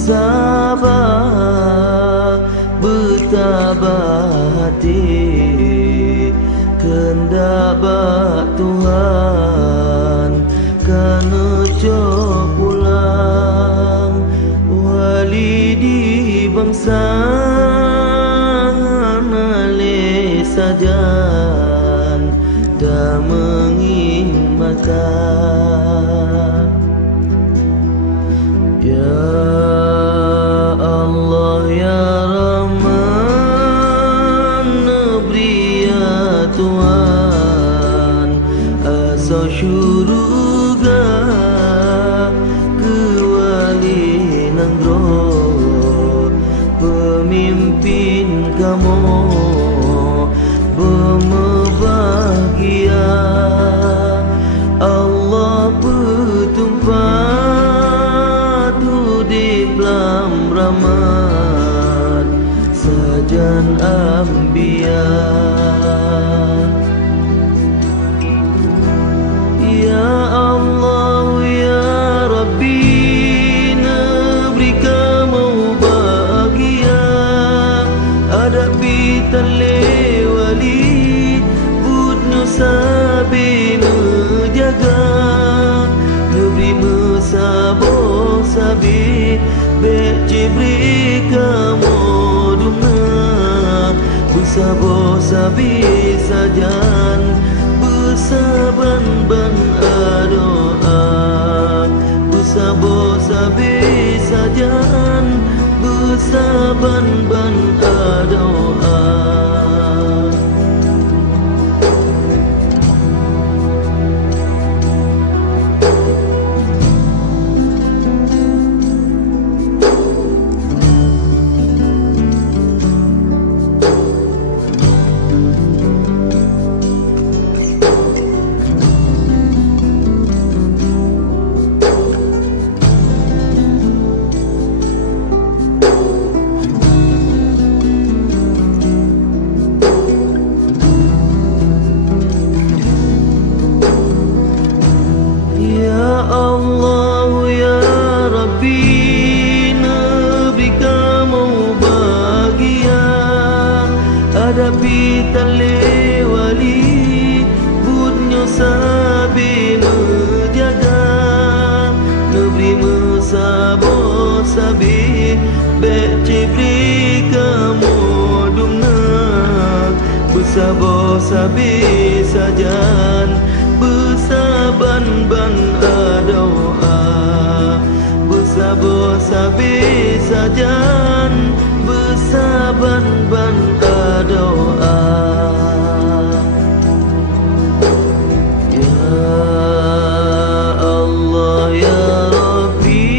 bersabar, bertabah hati, kendak bak Tuhan kana cok pulang wali di bangsa nale sajan dah menging mata. Ya Allah ya Rahman, beri ya Tuhan asa syurga ke wali nanggro, pemimpin kamu berbahagia. Allah bertumpah tu di dalam rahmat sajan anbiya. Ya Allah ya Rabbi, negeri kamu bahagia, hadapi tale wali budnya sabi menjaga, negeri mesabo sabi bet cibri kamu duna, bersabo sabi sajan bersaban-ban doa, bersabo sabi sajan bersaban-ban doa. Allah ya Rabbi, negeri kamu bahagia, hadapi tale wali budnya sabi menjaga, negeri mesabo sabi bet cibri kamu dumna, bersabo sabi sajan bersaban-ban doa, bersabo sabi saja